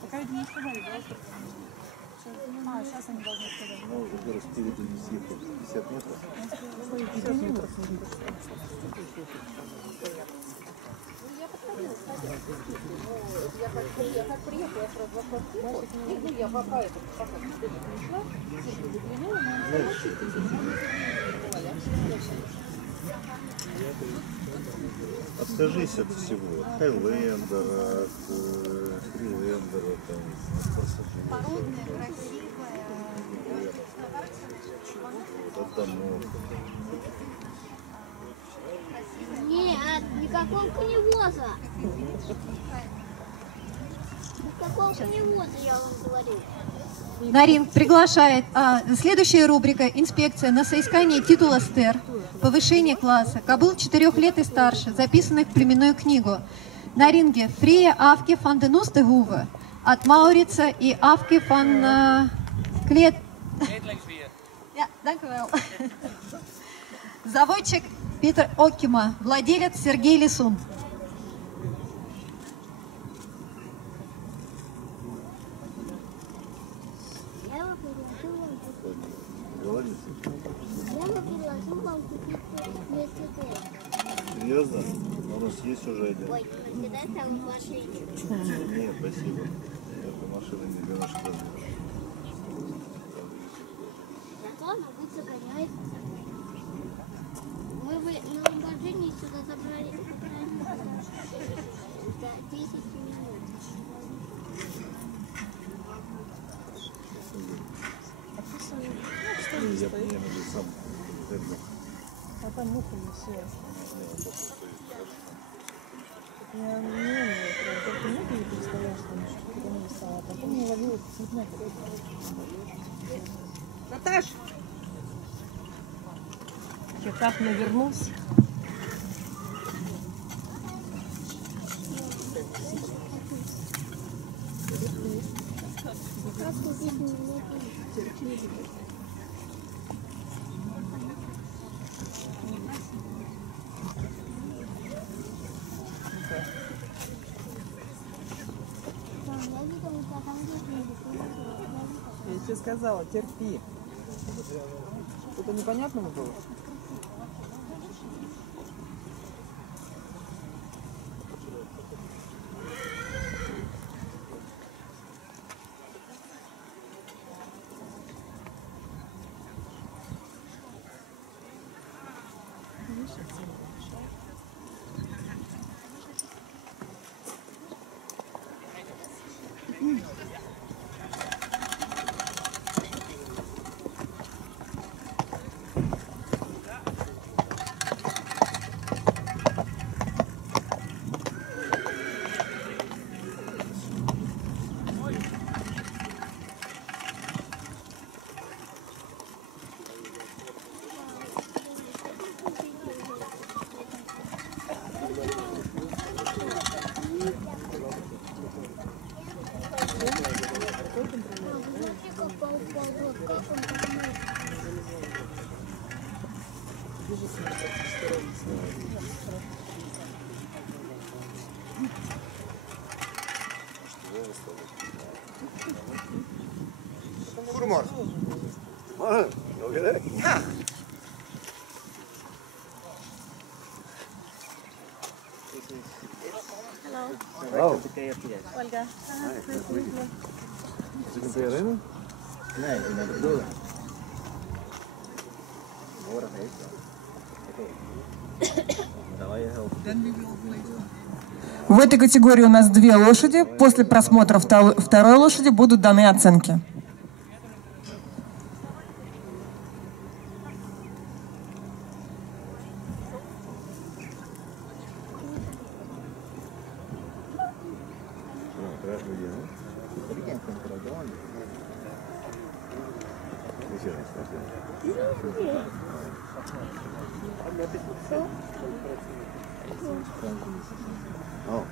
Пока не сказали, да? Сейчас они должны сказать. Ну, во-первых, спереди не съехали. 50 метров. 50 метров. Я как приехала, я сразу вошла в кухню, и я пока пришла, сильно заглянула, Откажись от всего. От Хайлендера, от Фрилендера, там, Породная, красивая. от домов. Нет, никакого коневоза. Никакого коневоза, я вам говорю. На ринг приглашает следующая рубрика «Инспекция на соискание титула СТЕР». Повышение класса. Кобыл 4 лет и старше, записанных в племенную книгу. На ринге Фрия Авке фан де Нусте Гуве от Маурица и Авке фан Клет. Заводчик Питер Оккима, владелец Сергей Лисун. предложил вам купить вместе тест. Серьезно? У нас есть уже один. Ой, когда стал в машине? Нет, спасибо. Эта машина не для наших размеров. Зато она будет загонять. Мы на Ламборджини сюда забрали за 10 минут. Я уже сам. А там муха не все. Я только не представляю, что он что-то не стало. А потом не ловила цветная. Наташ! Я как навернулся. Как купить мне Я тебе сказала, терпи. Что-то непонятного было? Goedemorgen. Morgen. Nog leuk? Ja. Hello. Oh. Ольга. Zit een PR in? Nee, ik ben de bedoeling. Morgen heeft dat. Давай я help. В этой категории у нас 2 лошади. После просмотра второй лошади будут даны оценки. Oh.